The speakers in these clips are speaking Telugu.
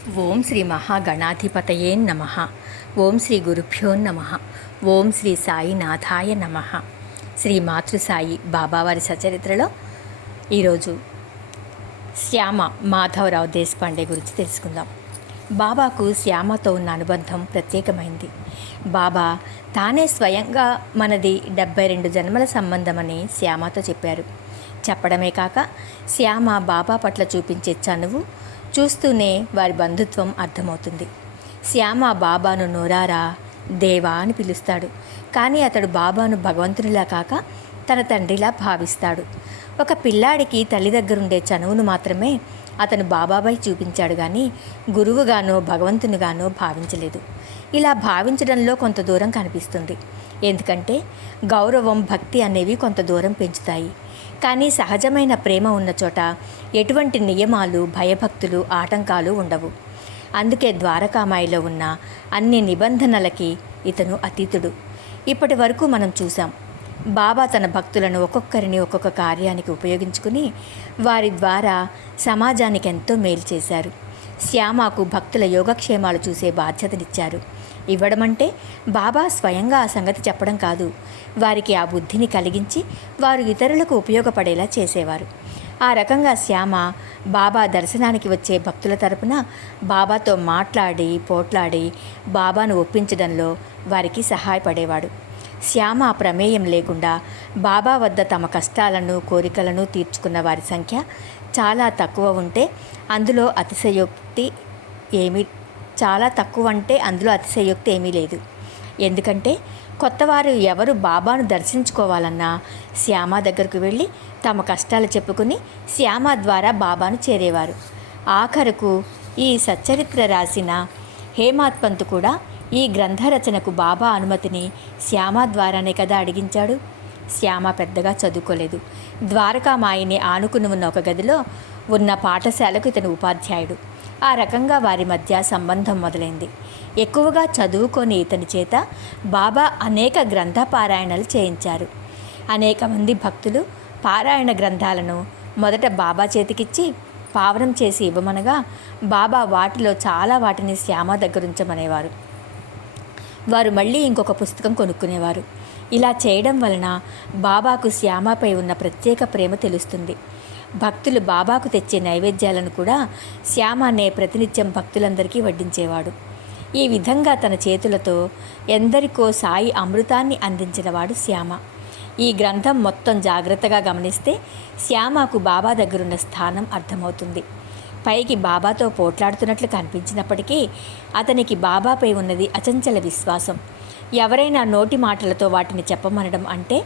ఓం శ్రీ మహాగణాధిపతయే నమ. ఓం శ్రీ గురుభ్యో నమ. ఓం శ్రీ సాయినాథాయ నమ. శ్రీ మాతృసాయి బాబావారి సచరిత్రలో ఈరోజు శ్యామ మాధవరావు దేశపాండే గురించి తెలుసుకుందాం. బాబాకు శ్యామతో ఉన్న అనుబంధం ప్రత్యేకమైంది. బాబా తానే స్వయంగా మనది 72 జన్మల సంబంధమని శ్యామతో చెప్పారు. చెప్పడమే కాక శ్యామ బాబా పట్ల చూపించే చనువు చూస్తూనే వారి బంధుత్వం అర్థమవుతుంది. శ్యామ బాబాను నోరారా దేవా అని పిలుస్తాడు. కానీ అతడు బాబాను భగవంతునిలా కాక తన తండ్రిలా భావిస్తాడు. ఒక పిల్లాడికి తల్లి దగ్గరుండే చనువును మాత్రమే అతను బాబాపై చూపించాడు, కానీ గురువుగానో భగవంతునిగానో భావించలేదు. ఇలా భావించడంలో కొంత దూరం కనిపిస్తుంది. ఎందుకంటే గౌరవం, భక్తి అనేవి కొంత దూరం పెంచుతాయి. కానీ సహజమైన ప్రేమ ఉన్న చోట ఎటువంటి నియమాలు, భయభక్తులు, ఆటంకాలు ఉండవు. అందుకే ద్వారకామాయిలో ఉన్న అన్ని నిబంధనలకి ఇతను అతీతుడు. ఇప్పటి వరకు మనం చూసాం, బాబా తన భక్తులను ఒక్కొక్కరిని ఒక్కొక్క కార్యానికి ఉపయోగించుకుని వారి ద్వారా సమాజానికి ఎంతో మేలు చేశారు. శ్యామకు భక్తుల యోగక్షేమాలు చూసే బాధ్యతనిచ్చారు. ఇవ్వడమంటే బాబా స్వయంగా ఆ సంగతి చెప్పడం కాదు, వారికి ఆ బుద్ధిని కలిగించి వారు ఇతరులకు ఉపయోగపడేలా చేసేవారు. ఆ రకంగా శ్యామ బాబా దర్శనానికి వచ్చే భక్తుల తరపున బాబాతో మాట్లాడి పోట్లాడి బాబాను ఒప్పించడంలో వారికి సహాయపడేవాడు. శ్యామ ప్రమేయం లేకుండా బాబా వద్ద తమ కష్టాలను, కోరికలను తీర్చుకున్న వారి సంఖ్య చాలా తక్కువ ఉంటే అందులో అతిశయోక్తి ఏమీ లేదు. ఎందుకంటే కొత్తవారు ఎవరు బాబాను దర్శించుకోవాలన్నా శ్యామ దగ్గరకు వెళ్ళి తమ కష్టాలు చెప్పుకుని శ్యామ ద్వారా బాబాను చేరేవారు. ఆఖరుకు ఈ సచ్చరిత్ర రాసిన హేమాత్ పంత్ కూడా ఈ గ్రంథ రచనకు బాబా అనుమతిని శ్యామ ద్వారానే కదా అడిగించాడు. శ్యామ పెద్దగా చదువుకోలేదు. ద్వారకామాయిని ఆనుకుని ఉన్న ఒక గదిలో ఉన్న పాఠశాలకు ఇతను ఉపాధ్యాయుడు. ఆ రకంగా వారి మధ్య సంబంధం మొదలైంది. ఎక్కువగా చదువుకొని ఇతని చేత బాబా అనేక గ్రంథ పారాయణలు చేయించారు. అనేక మంది భక్తులు పారాయణ గ్రంథాలను మొదట బాబా చేతికిచ్చి పావనం చేసి ఇవ్వమనగా బాబా వాటిలో చాలా వాటిని శ్యామ దగ్గరుంచమనేవారు. వారు మళ్ళీ ఇంకొక పుస్తకం కొనుక్కునేవారు. ఇలా చేయడం వలన బాబాకు శ్యామపై ఉన్న ప్రత్యేక ప్రేమ తెలుస్తుంది. భక్తులు బాబాకు తెచ్చే నైవేద్యాలను కూడా శ్యామనే ప్రతినిత్యం భక్తులందరికీ వడ్డించేవాడు. ఈ విధంగా తన చేతులతో ఎందరికో సాయి అమృతాన్ని అందించినవాడు శ్యామ. ఈ గ్రంథం మొత్తం జాగ్రత్తగా గమనిస్తే శ్యామకు బాబా దగ్గరున్న స్థానం అర్థమవుతుంది. పైకి బాబాతో పోట్లాడుతున్నట్లు కనిపించినప్పటికీ అతనికి బాబాపై ఉన్నది అచంచల విశ్వాసం. ఎవరైనా నోటి మాటలతో వాటిని చెప్పమనడం అంటే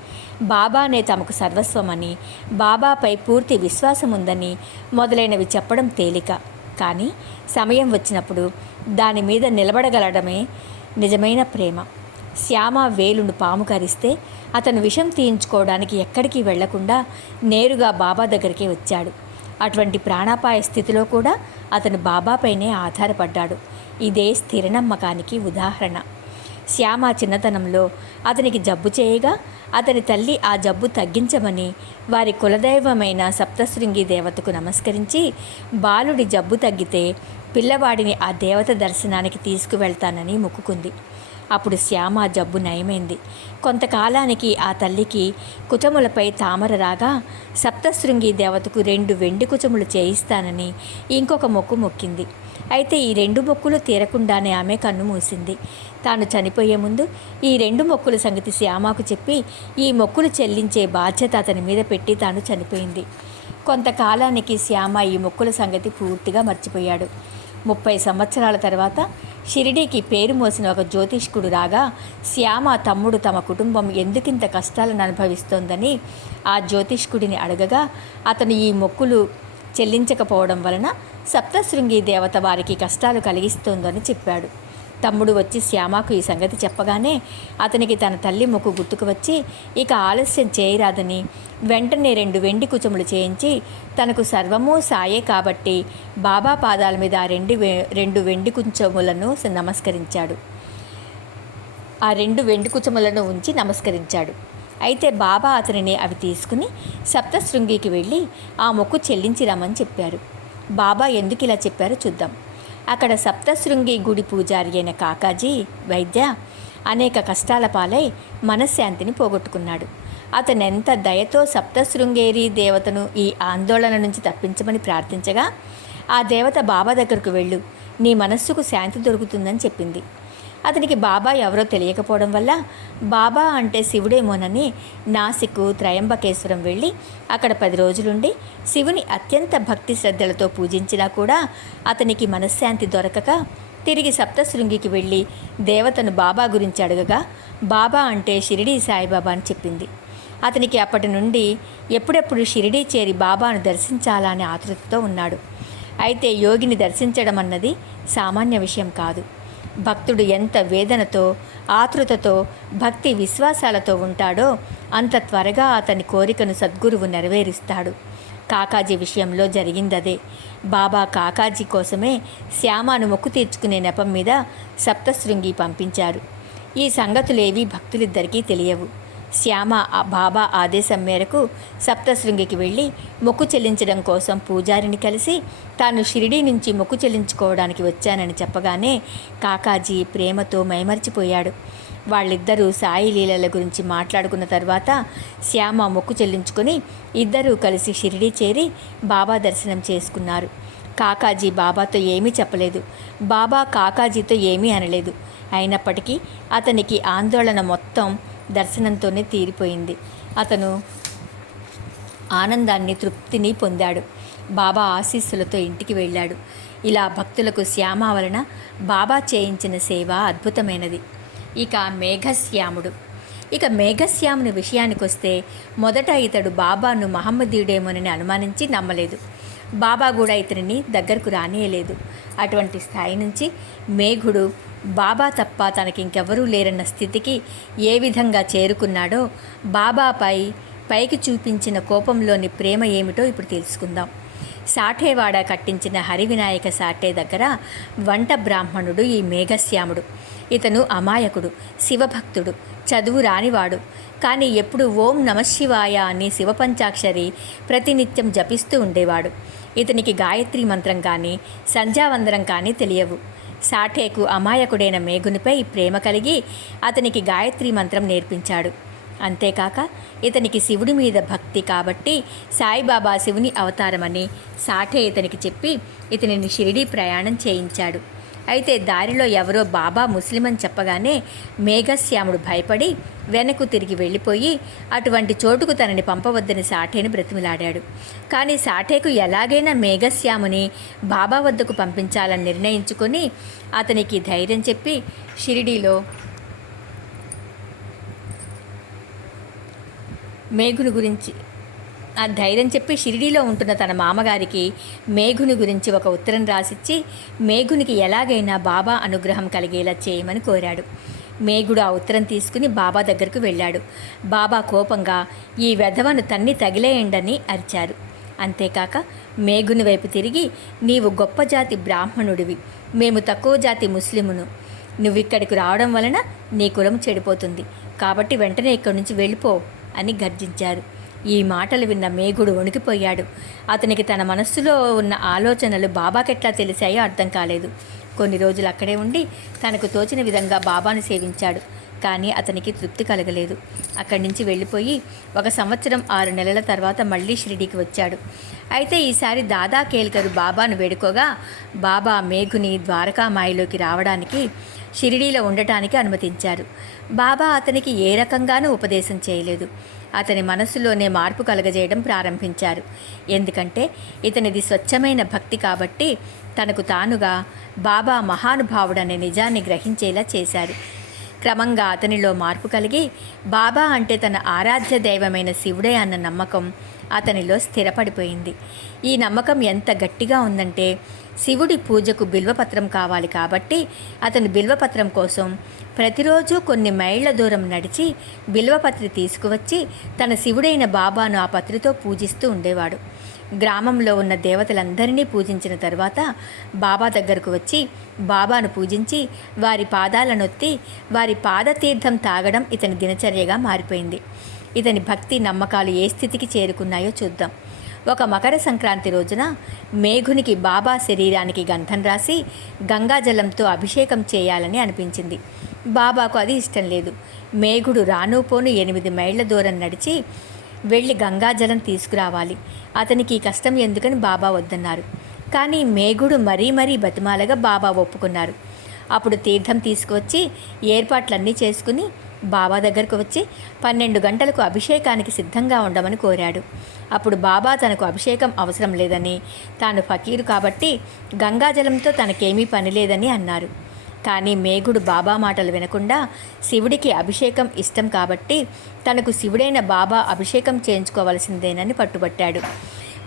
బాబానే తమకు సర్వస్వమని, బాబాపై పూర్తి విశ్వాసం ఉందని మొదలైనవి చెప్పడం తేలిక. కానీ సమయం వచ్చినప్పుడు దాని మీద నిలబడగలడమే నిజమైన ప్రేమ. శ్యామ వేలును పాము కరిస్తే అతను విషం తీయించుకోవడానికి ఎక్కడికి వెళ్లకుండా నేరుగా బాబా దగ్గరికే వచ్చాడు. అటువంటి ప్రాణాపాయ స్థితిలో కూడా అతను బాబాపైనే ఆధారపడ్డాడు. ఇదే స్థిర నమ్మకానికి ఉదాహరణ. శ్యామ చిన్నతనంలో అతనికి జబ్బు చేయగా అతని తల్లి ఆ జబ్బు తగ్గించమని వారి కులదైవమైన సప్తశృంగి దేవతకు నమస్కరించి బాలుడి జబ్బు తగ్గితే పిల్లవాడిని ఆ దేవత దర్శనానికి తీసుకువెళ్తానని మొక్కుకుంది. అప్పుడు శ్యామ జబ్బు నయమైంది. కొంతకాలానికి ఆ తల్లికి కుచములపై తామర రాగా సప్తశృంగి దేవతకు 2 వెండి కుచములు చేయిస్తానని ఇంకొక మొక్కు మొక్కింది. అయితే ఈ 2 మొక్కులు తీరకుండానే ఆమె కన్ను మూసింది. తాను చనిపోయే ముందు ఈ 2 మొక్కుల సంగతి శ్యామకు చెప్పి ఈ మొక్కులు చెల్లించే బాధ్యత అతని మీద పెట్టి తాను చనిపోయింది. కొంతకాలానికి శ్యామ ఈ మొక్కుల సంగతి పూర్తిగా మర్చిపోయాడు. 30 సంవత్సరాల తర్వాత షిరిడీకి పేరు మోసిన ఒక జ్యోతిష్కుడు రాగా శ్యామ తమ్ముడు తమ కుటుంబం ఎందుకింత కష్టాలను అనుభవిస్తోందని ఆ జ్యోతిష్కుడిని అడగగా అతను ఈ మొక్కులు చెల్లించకపోవడం వలన సప్తశృంగి దేవత వారికి కష్టాలు కలిగిస్తోందని చెప్పాడు. తమ్ముడు వచ్చి శ్యామకు ఈ సంగతి చెప్పగానే అతనికి తన తల్లి మొక్కు గుర్తుకు వచ్చి ఇక ఆలస్యం చేయరాదని వెంటనే 2 వెండి కుచములు చేయించి తనకు సర్వము సాయే కాబట్టి బాబా పాదాల మీద ఆ 2 వెండి కుచములను నమస్కరించాడు. ఆ 2 వెండి కుచములను ఉంచి నమస్కరించాడు. అయితే బాబా అతనిని అవి తీసుకుని సప్తశృంగికి వెళ్ళి ఆ మొక్కు చెల్లించి రమ్మని చెప్పారు. బాబా ఎందుకు ఇలా చెప్పారో చూద్దాం. అక్కడ సప్తశృంగి గుడి పూజారి అయిన కాకాజీ వైద్య అనేక కష్టాల పాలై మనశ్శాంతిని పోగొట్టుకున్నాడు. అతనెంత దయతో సప్తశృంగేరి దేవతను ఈ ఆందోళన నుంచి తప్పించమని ప్రార్థించగా ఆ దేవత బాబా దగ్గరకు వెళ్ళు, నీ మనస్సుకు శాంతి దొరుకుతుందని చెప్పింది. అతనికి బాబా ఎవరో తెలియకపోవడం వల్ల బాబా అంటే శివుడేమోనని నాసిక్ త్రయంబకేశ్వరం వెళ్ళి అక్కడ 10 రోజులుండి శివుని అత్యంత భక్తి శ్రద్ధలతో పూజించినా కూడా అతనికి మనశ్శాంతి దొరకక తిరిగి సప్తశృంగికి వెళ్ళి దేవతను బాబా గురించి అడగగా బాబా అంటే షిరిడీ సాయిబాబా అని చెప్పింది. అతనికి అప్పటి నుండి ఎప్పుడెప్పుడు షిరిడీ చేరి బాబాను దర్శించాలా అనే ఆతృతతో ఉన్నాడు. అయితే యోగిని దర్శించడం అన్నది సామాన్య విషయం కాదు. భక్తుడు ఎంత వేదనతో ఆతృతతో భక్తి విశ్వాసాలతో ఉంటాడో అంత త్వరగా అతని కోరికను సద్గురువు నెరవేరుస్తాడు. కాకాజీ విషయంలో జరిగిందదే. బాబా కాకాజీ కోసమే శ్యామను మొక్కు తీర్చుకునే నెపం మీద సప్తశృంగి పంపించారు. ఈ సంగతులేవీ భక్తులిద్దరికీ తెలియవు. శ్యామ బాబా ఆదేశం మేరకు సప్తశృంగికి వెళ్ళి మొక్కు చెల్లించడం కోసం పూజారిని కలిసి తాను షిరిడీ నుంచి మొక్కు చెల్లించుకోవడానికి వచ్చానని చెప్పగానే కాకాజీ ప్రేమతో మైమర్చిపోయాడు. వాళ్ళిద్దరూ సాయి లీలల గురించి మాట్లాడుకున్న తర్వాత శ్యామ మొక్కు చెల్లించుకొని ఇద్దరూ కలిసి షిరిడీ చేరి బాబా దర్శనం చేసుకున్నారు. కాకాజీ బాబాతో ఏమీ చెప్పలేదు. బాబా కాకాజీతో ఏమీ అనలేదు. అయినప్పటికీ అతనికి ఆందోళన మొత్తం దర్శనంతోనే తీరిపోయింది. అతను ఆనందాన్ని తృప్తిని పొందాడు. బాబా ఆశీస్సులతో ఇంటికి వెళ్ళాడు. ఇలా భక్తులకు శ్యామ వలన బాబా చేయించిన సేవ అద్భుతమైనది. ఇక మేఘశ్యాముని విషయానికొస్తే మొదట ఇతడు బాబాను మహమ్మదీయుడేమోనని అనుమానించి నమ్మలేదు. బాబా కూడా ఇతనిని దగ్గరకు రానియలేదు. అటువంటి స్థాయి నుంచి మేఘుడు బాబా తప్ప తనకింకెవరూ లేరన్న స్థితికి ఏ విధంగా చేరుకున్నాడో పైకి చూపించిన కోపంలోని ప్రేమ ఏమిటో ఇప్పుడు తెలుసుకుందాం. సాఠేవాడ కట్టించిన హరివినాయక సాఠే దగ్గర వంట బ్రాహ్మణుడు ఈ మేఘశ్యాముడు. ఇతను అమాయకుడు, శివభక్తుడు, చదువు రానివాడు. కానీ ఎప్పుడు ఓం నమశివాయ అని శివపంచాక్షరి ప్రతినిత్యం జపిస్తూ ఉండేవాడు. ఇతనికి గాయత్రి మంత్రం కానీ సంధ్యావందనం కానీ తెలియవు. సాఠేకు అమాయకుడైన మేఘునిపై ప్రేమ కలిగి అతనికి గాయత్రి మంత్రం నేర్పించాడు. అంతేకాక ఇతనికి శివుడి మీద భక్తి కాబట్టి సాయిబాబా శివుని అవతారమని సాఠే ఇతనికి చెప్పి ఇతనిని షిరిడీ ప్రయాణం చేయించాడు. అయితే దారిలో ఎవరో బాబా ముస్లిం అని చెప్పగానే మేఘశ్యాముడు భయపడి వెనక్కు తిరిగి వెళ్ళిపోయి అటువంటి చోటుకు తనని పంపవద్దని సాఠేని బ్రతిమిలాడాడు. కానీ సాఠేకు ఎలాగైనా మేఘశ్యాముని బాబా వద్దకు పంపించాలని నిర్ణయించుకొని అతనికి ధైర్యం చెప్పి షిరిడీలో షిరిడీలో ఉంటున్న తన మామగారికి మేఘుని గురించి ఒక ఉత్తరం రాసిచ్చి మేఘునికి ఎలాగైనా బాబా అనుగ్రహం కలిగేలా చేయమని కోరాడు. మేఘుడు ఆ ఉత్తరం తీసుకుని బాబా దగ్గరకు వెళ్ళాడు. బాబా కోపంగా ఈ వెధవను తన్ని తగిలేయండని అరిచారు. అంతేకాక మేఘుని వైపు తిరిగి నీవు గొప్ప జాతి బ్రాహ్మణుడివి, మేము తక్కువ జాతి ముస్లిమును. నువ్విక్కడికి రావడం వలన నీ కులం చెడిపోతుంది, కాబట్టి వెంటనే ఇక్కడి నుంచి వెళ్ళిపో అని గర్జించారు. ఈ మాటలు విన్న మేఘుడు వణికిపోయాడు. అతనికి తన మనస్సులో ఉన్న ఆలోచనలు బాబాకెట్లా తెలిసాయో అర్థం కాలేదు. కొన్ని రోజులు అక్కడే ఉండి తనకు తోచిన విధంగా బాబాను సేవించాడు. కానీ అతనికి తృప్తి కలగలేదు. అక్కడి నుంచి వెళ్ళిపోయి 1 సంవత్సరం 6 నెలల తర్వాత మళ్ళీ షిరిడీకి వచ్చాడు. అయితే ఈసారి దాదా కేల్కరు బాబాను వేడుకోగా బాబా మేఘుని ద్వారకామాయిలోకి రావడానికి షిరిడీలో ఉండటానికి అనుమతించారు. బాబా అతనికి ఏ రకంగానూ ఉపదేశం చేయలేదు. అతని మనస్సులోనే మార్పు కలగజేయడం ప్రారంభించారు. ఎందుకంటే ఇతనిది స్వచ్ఛమైన భక్తి కాబట్టి తనకు తానుగా బాబా మహానుభావుడనే నిజాన్ని గ్రహించేలా చేశారు. క్రమంగా అతనిలో మార్పు కలిగి బాబా అంటే తన ఆరాధ్య దైవమైన శివుడే అన్న నమ్మకం అతనిలో స్థిరపడిపోయింది. ఈ నమ్మకం ఎంత గట్టిగా ఉందంటే శివుడి పూజకు బిల్వపత్రం కావాలి కాబట్టి అతను బిల్వపత్రం కోసం ప్రతిరోజు కొన్ని మైళ్ళ దూరం నడిచి బిల్వపత్రి తీసుకువచ్చి తన శివుడైన బాబాను ఆ పత్రితో పూజిస్తూ ఉండేవాడు. గ్రామంలో ఉన్న దేవతలందరినీ పూజించిన తర్వాత బాబా దగ్గరకు వచ్చి బాబాను పూజించి వారి పాదాలనొత్తి వారి పాదతీర్థం తాగడం ఇతని దినచర్యగా మారిపోయింది. ఇతని భక్తి నమ్మకాలు ఏ స్థితికి చేరుకున్నాయో చూద్దాం. ఒక మకర సంక్రాంతి రోజున మేఘునికి బాబా శరీరానికి గంధం రాసి గంగాజలంతో అభిషేకం చేయాలని అనిపించింది. బాబాకు అది ఇష్టం లేదు. మేఘుడు రాను పోను 8 మైళ్ళ దూరం నడిచి వెళ్ళి గంగాజలం తీసుకురావాలి. అతనికి కష్టం ఎందుకని బాబా వద్దన్నారు. కానీ మేఘుడు మరీ బతిమాలగా బాబా ఒప్పుకున్నారు. అప్పుడు తీర్థం తీసుకువచ్చి ఏర్పాట్లన్నీ చేసుకుని బాబా దగ్గరకు వచ్చి 12 గంటలకు అభిషేకానికి సిద్ధంగా ఉండమని కోరాడు. అప్పుడు బాబా తనకు అభిషేకం అవసరం లేదని, తాను ఫకీరు కాబట్టి గంగాజలంతో తనకేమీ పని లేదని అన్నారు. కానీ మేఘుడు బాబా మాటలు వినకుండా శివుడికి అభిషేకం ఇష్టం కాబట్టి తనకు శివుడైన బాబా అభిషేకం చేయించుకోవలసిందేనని పట్టుబట్టాడు.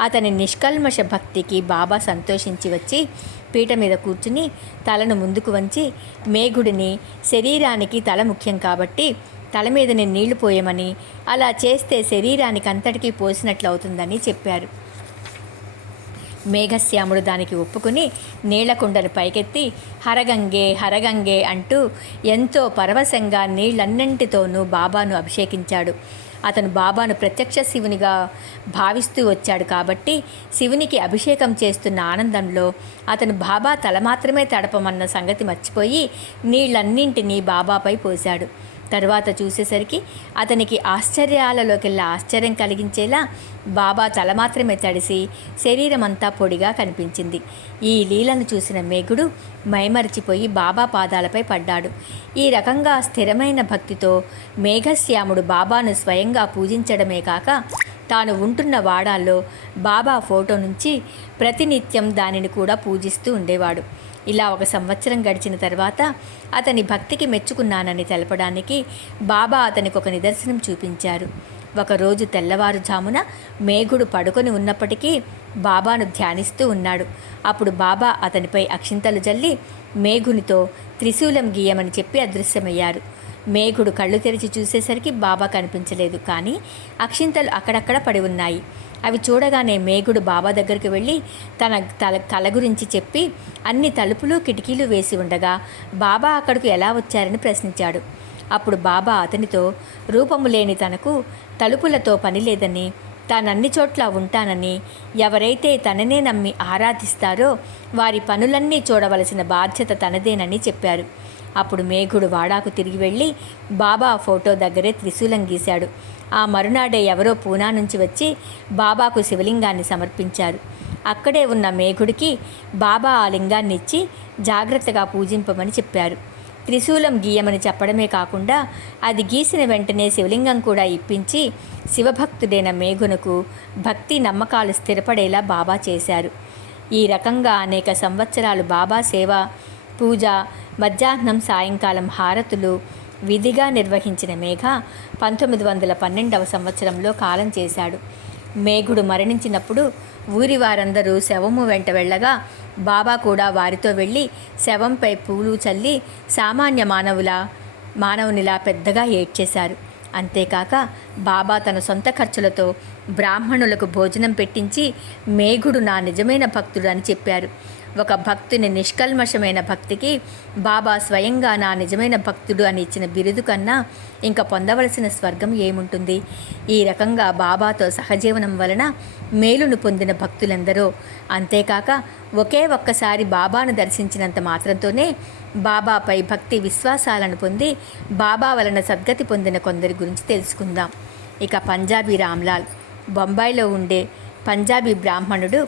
అతని నిష్కల్మష భక్తికి బాబా సంతోషించి వచ్చి పీట మీద కూర్చుని తలను ముందుకు వంచి మేఘుడిని శరీరానికి తల ముఖ్యం కాబట్టి తల మీదనే నీళ్లు పోయమని, అలా చేస్తే శరీరానికి అంతటికీ పోసినట్లు అవుతుందని చెప్పారు. మేఘశ్యాముడు దానికి ఒప్పుకుని నీళ్లకుండను పైకెత్తి హరగంగే హరగంగే అంటూ ఎంతో పరవశంగా నీళ్లన్నింటితోనూ బాబాను అభిషేకించాడు. అతను బాబాను ప్రత్యక్ష శివునిగా భావిస్తూ వచ్చాడు కాబట్టి శివునికి అభిషేకం చేస్తున్న ఆనందంలో అతను బాబా తల మాత్రమే తడపమన్న సంగతి మర్చిపోయి నీళ్లన్నింటినీ బాబాపై పోశాడు. తరువాత చూసేసరికి అతనికి ఆశ్చర్యాలలోకెల్లా ఆశ్చర్యం కలిగించేలా బాబా తల మాత్రమే తడిసి శరీరం అంతా పొడిగా కనిపించింది. ఈ లీలను చూసిన మేఘుడు మైమరిచిపోయి బాబా పాదాలపై పడ్డాడు. ఈ రకంగా స్థిరమైన భక్తితో మేఘశ్యాముడు బాబాను స్వయంగా పూజించడమే కాక తాను ఉంటున్న వాడాల్లో బాబా ఫోటో నుంచి ప్రతినిత్యం దానిని కూడా పూజిస్తూ ఉండేవాడు. ఇలా 1 సంవత్సరం గడిచిన తర్వాత అతని భక్తికి మెచ్చుకున్నానని తెలపడానికి బాబా అతనికి ఒక నిదర్శనం చూపించారు. ఒకరోజు తెల్లవారుజామున మేఘుడు పడుకొని ఉన్నప్పటికీ బాబాను ధ్యానిస్తూ ఉన్నాడు. అప్పుడు బాబా అతనిపై అక్షింతలు జల్లి మేఘునితో త్రిశూలం గీయమని చెప్పి అదృశ్యమయ్యారు. మేఘుడు కళ్ళు తెరిచి చూసేసరికి బాబా కనిపించలేదు. కానీ అక్షింతలు అక్కడక్కడ పడి ఉన్నాయి. అవి చూడగానే మేఘుడు బాబా దగ్గరికి వెళ్ళి తన కళ గురించి చెప్పి అన్ని తలుపులు కిటికీలు వేసి ఉండగా బాబా అక్కడికి ఎలా వచ్చారని ప్రశ్నించాడు. అప్పుడు బాబా అతనితో రూపము లేని తనకు తలుపులతో పని లేదని, తానన్ని చోట్ల ఉంటానని, ఎవరైతే తననే నమ్మి ఆరాధిస్తారో వారి పనులన్నీ చూడవలసిన బాధ్యత తనదేనని చెప్పారు. అప్పుడు మేఘుడు వాడాకు తిరిగి వెళ్ళి బాబా ఫోటో దగ్గరే త్రిశూలం గీశాడు. ఆ మరునాడే ఎవరో పూనా నుంచి వచ్చి బాబాకు శివలింగాన్ని సమర్పించారు. అక్కడే ఉన్న మేఘుడికి బాబా ఆ లింగాన్ని ఇచ్చి జాగ్రత్తగా పూజింపమని చెప్పారు. త్రిశూలం గీయమని చెప్పడమే కాకుండా అది గీసిన వెంటనే శివలింగం కూడా ఇప్పించి శివభక్తుడైన మేఘునకు భక్తి నమ్మకాలు స్థిరపడేలా బాబా చేశారు. ఈ రకంగా అనేక సంవత్సరాలు బాబా సేవ, పూజ, మధ్యాహ్నం సాయంకాలం హారతులు విధిగా నిర్వహించిన మేఘ 1912వ సంవత్సరంలో కాలం చేశాడు. మేఘుడు మరణించినప్పుడు ఊరి వారందరూ శవము వెంట వెళ్ళగా బాబా కూడా వారితో వెళ్ళి శవంపై పూలు చల్లి సామాన్య మానవునిలా పెద్దగా ఏడ్చేశారు. అంతేకాక బాబా తన సొంత ఖర్చులతో బ్రాహ్మణులకు భోజనం పెట్టించి మేఘుడు నా నిజమైన భక్తుడు అని చెప్పారు. ఒక భక్తుని నిష్కల్మషమైన భక్తికి బాబా స్వయంగా నా నిజమైన భక్తుడు అని ఇచ్చిన బిరుదు కన్నా ఇంకా పొందవలసిన స్వర్గం ఏముంటుంది? ఈ రకంగా బాబాతో సహజీవనం వలన మేలును పొందిన భక్తులెందరో, అంతేకాక ఒక్కసారి బాబాను దర్శించినంత మాత్రంతోనే బాబాపై భక్తి విశ్వాసాలను పొంది బాబా వలన సద్గతి పొందిన కొందరి గురించి తెలుసుకుందాం. ఇక పంజాబీ రామ్లాల్. బొంబాయిలో ఉండే పంజాబీ బ్రాహ్మణుడు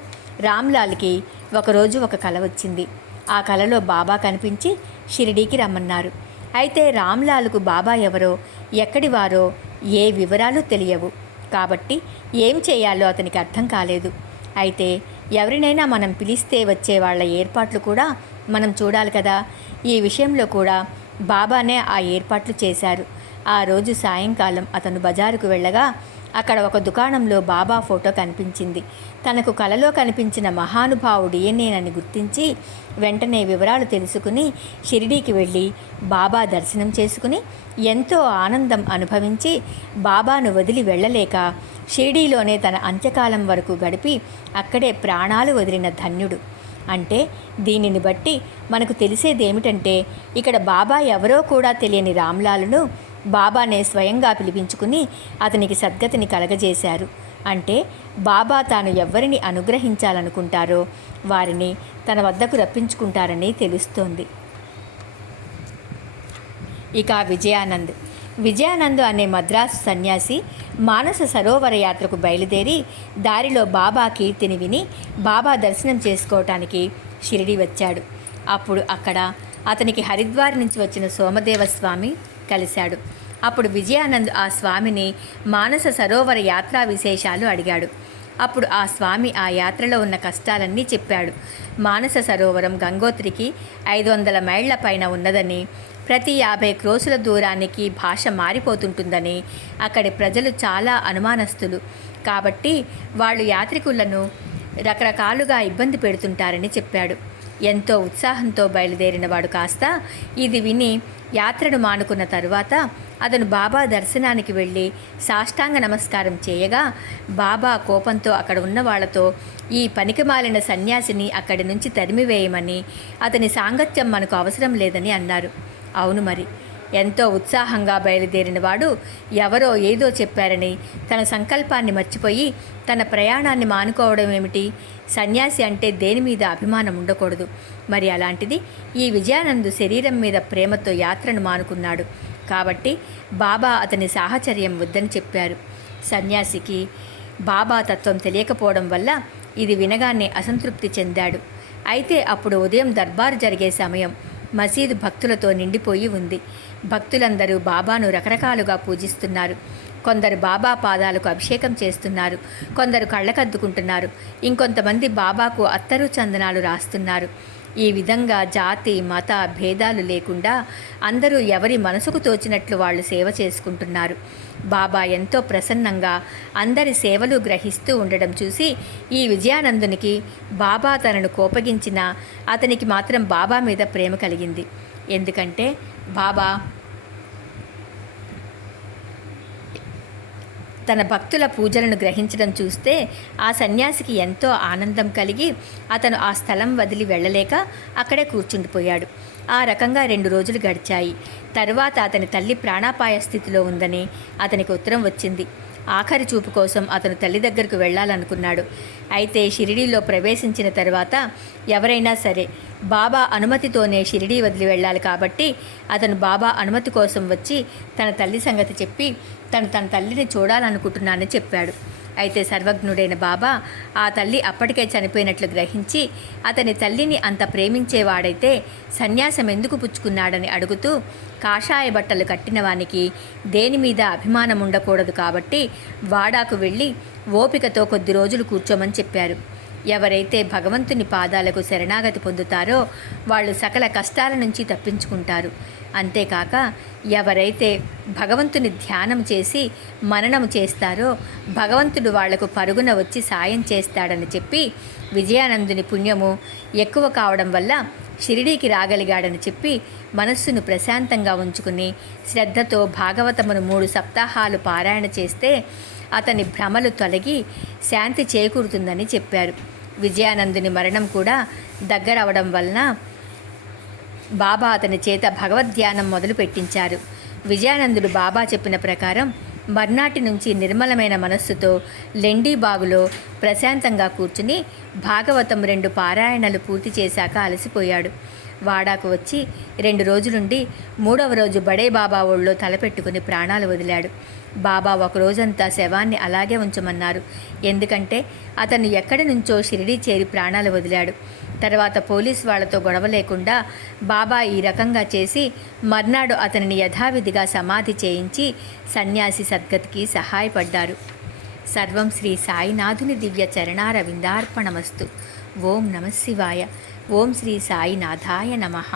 రామ్లాల్కి ఒకరోజు ఒక కల వచ్చింది. ఆ కలలో బాబా కనిపించి షిరిడీకి రమ్మన్నారు. అయితే రామ్లాల్కు బాబా ఎవరో, ఎక్కడి వారో ఏ వివరాలు తెలియవు. కాబట్టి ఏం చేయాలో అతనికి అర్థం కాలేదు. అయితే ఎవరినైనా మనం పిలిస్తే వచ్చే వాళ్ళ ఏర్పాట్లు కూడా మనం చూడాలి కదా. ఈ విషయంలో కూడా బాబానే ఆ ఏర్పాట్లు చేశారు. ఆ రోజు సాయంకాలం అతను బజారుకు వెళ్ళగా అక్కడ ఒక దుకాణంలో బాబా ఫోటో కనిపించింది. తనకు కలలో కనిపించిన మహానుభావుడు ఈయనేనని గుర్తించి వెంటనే వివరాలు తెలుసుకుని షిరిడీకి వెళ్ళి బాబా దర్శనం చేసుకుని ఎంతో ఆనందం అనుభవించి బాబాను వదిలి వెళ్ళలేక షిరిడీలోనే తన అంత్యకాలం వరకు గడిపి అక్కడే ప్రాణాలు వదిలిన ధన్యుడు. అంటే దీనిని బట్టి మనకు తెలిసేదేమిటంటే ఇక్కడ బాబా ఎవరో కూడా తెలియని రామ్లాల్ను బాబానే స్వయంగా పిలిపించుకుని అతనికి సద్గతిని కలగజేశారు. అంటే బాబా తాను ఎవ్వరిని అనుగ్రహించాలనుకుంటారో వారిని తన వద్దకు రప్పించుకుంటారని తెలుస్తోంది. ఇక విజయానంద్ అనే మద్రాసు సన్యాసి మానస సరోవర యాత్రకు బయలుదేరి దారిలో బాబా కీర్తిని విని బాబా దర్శనం చేసుకోవటానికి షిరిడి వచ్చాడు. అప్పుడు అక్కడ అతనికి హరిద్వార్ నుంచి వచ్చిన సోమదేవ స్వామి కలిశాడు. అప్పుడు విజయానంద్ ఆ స్వామిని మానస సరోవర యాత్రా విశేషాలు అడిగాడు. అప్పుడు ఆ స్వామి ఆ యాత్రలో ఉన్న కష్టాలన్నీ చెప్పాడు. మానస సరోవరం గంగోత్రికి 500 మైళ్ళ పైన ఉన్నదని, ప్రతి 50 క్రోసుల దూరానికి భాష మారిపోతుంటుందని, అక్కడి ప్రజలు చాలా అనుమానస్తులు కాబట్టి వాళ్ళు యాత్రికులను రకరకాలుగా ఇబ్బంది పెడుతుంటారని చెప్పాడు. ఎంతో ఉత్సాహంతో బయలుదేరిన వాడు కాస్త ఇది విని యాత్రను మానుకున్న తరువాత అతను బాబా దర్శనానికి వెళ్ళి సాష్టాంగ నమస్కారం చేయగా బాబా కోపంతో అక్కడ ఉన్న వాళ్లతో ఈ పనికిమాలిన సన్యాసిని అక్కడి నుంచి తరిమివేయమని, అతని సాంగత్యం మనకు అవసరం లేదని అన్నారు. అవును మరి, ఎంతో ఉత్సాహంగా బయలుదేరిన వాడు ఎవరో ఏదో చెప్పారని తన సంకల్పాన్ని మర్చిపోయి తన ప్రయాణాన్ని మానుకోవడం ఏమిటి? సన్యాసి అంటే దేని మీద అభిమానం ఉండకూడదు. మరి అలాంటిది ఈ విజయానంద్ శరీరం మీద ప్రేమతో యాత్రను మానుకున్నాడు కాబట్టి బాబా అతని సాహచర్యం వద్దని చెప్పారు. సన్యాసికి బాబా తత్వం తెలియకపోవడం వల్ల ఇది వినగానే అసంతృప్తి చెందాడు. అయితే అప్పుడు ఉదయం దర్బారు జరిగే సమయం. మసీదు భక్తులతో నిండిపోయి ఉంది. భక్తులందరూ బాబాను రకరకాలుగా పూజిస్తున్నారు. కొందరు బాబా పాదాలకు అభిషేకం చేస్తున్నారు, కొందరు కళ్ళకద్దుకుంటున్నారు, ఇంకొంతమంది బాబాకు అత్తరు చందనాలు రాస్తున్నారు. ఈ విధంగా జాతి మత భేదాలు లేకుండా అందరూ ఎవరి మనసుకు తోచినట్లు వాళ్ళు సేవ చేసుకుంటున్నారు. బాబా ఎంతో ప్రసన్నంగా అందరి సేవలు గ్రహిస్తూ ఉండడం చూసి ఈ విజయానందునికి బాబా తనను కోపగించినా అతనికి మాత్రం బాబా మీద ప్రేమ కలిగింది. ఎందుకంటే బాబా తన భక్తుల పూజలను గ్రహించడం చూస్తే ఆ సన్యాసికి ఎంతో ఆనందం కలిగి అతను ఆ స్థలం వదిలి వెళ్ళలేక అక్కడే కూర్చుండిపోయాడు. ఆ రకంగా 2 రోజులు గడిచాయి. తరువాత అతని తల్లి ప్రాణాపాయ స్థితిలో ఉందని అతనికి ఉత్తరం వచ్చింది. ఆఖరి చూపు కోసం అతను తల్లి దగ్గరకు వెళ్ళాలనుకున్నాడు. అయితే షిరిడీలో ప్రవేశించిన తర్వాత ఎవరైనా సరే బాబా అనుమతితోనే షిరిడీ వదిలి వెళ్ళాలి కాబట్టి అతను బాబా అనుమతి కోసం వచ్చి తన తల్లి సంగతి చెప్పి తన తల్లిని చూడాలనుకుంటున్నానని చెప్పాడు. అయితే సర్వజ్ఞుడైన బాబా ఆ తల్లి అప్పటికే చనిపోయినట్లు గ్రహించి అతని తల్లిని అంత ప్రేమించేవాడైతే సన్యాసం ఎందుకు పుచ్చుకున్నాడని అడుగుతూ కాషాయ బట్టలు కట్టిన వానికి దేని మీద అభిమానం ఉండకూడదు కాబట్టి వాడాకు వెళ్ళి ఓపికతో కొద్ది రోజులు కూర్చోమని చెప్పారు. ఎవరైతే భగవంతుని పాదాలకు శరణాగతి పొందుతారో వాళ్ళు సకల కష్టాల నుంచి తప్పించుకుంటారు. అంతేకాక ఎవరైతే భగవంతుని ధ్యానం చేసి మననం చేస్తారో భగవంతుడు వాళ్లకు పరుగున వచ్చి సాయం చేస్తాడని చెప్పి విజయానందుని పుణ్యము ఎక్కువ కావడం వల్ల షిరిడీకి రాగలిగాడని చెప్పి మనస్సును ప్రశాంతంగా ఉంచుకుని శ్రద్ధతో భాగవతమును 3 సప్తాహాలు పారాయణ చేస్తే అతని భ్రమలు తొలగి శాంతి చేకూరుతుందని చెప్పారు. విజయానందుని మరణం కూడా దగ్గరవడం వలన బాబా అతని చేత భగవద్ధ్యానం మొదలు పెట్టించారు. విజయానందుడు బాబా చెప్పిన ప్రకారం మర్నాటి నుంచి నిర్మలమైన మనస్సుతో లెండీబాగులో ప్రశాంతంగా కూర్చుని భాగవతం 2 పారాయణలు పూర్తి చేశాక అలసిపోయాడు. వాడాకు వచ్చి 2 రోజులుండి 3వ రోజు బడే బాబా ఒళ్ళో తలపెట్టుకుని ప్రాణాలు వదిలాడు. బాబా ఒక రోజంతా శవాన్ని అలాగే ఉంచమన్నారు. ఎందుకంటే అతను ఎక్కడి నుంచో షిరిడీ చేరి ప్రాణాలు వదిలాడు. తర్వాత పోలీసు వాళ్లతో గొడవ లేకుండా బాబా ఈ రకంగా చేసి మర్నాడు అతనిని యథావిధిగా సమాధి చేయించి సన్యాసి సద్గతికి సహాయపడ్డారు. సర్వం శ్రీ సాయినాథుని దివ్య చరణారవిందార్పణమస్తు. ఓం నమః శివాయ. ఓం శ్రీ సాయినాథాయ నమః.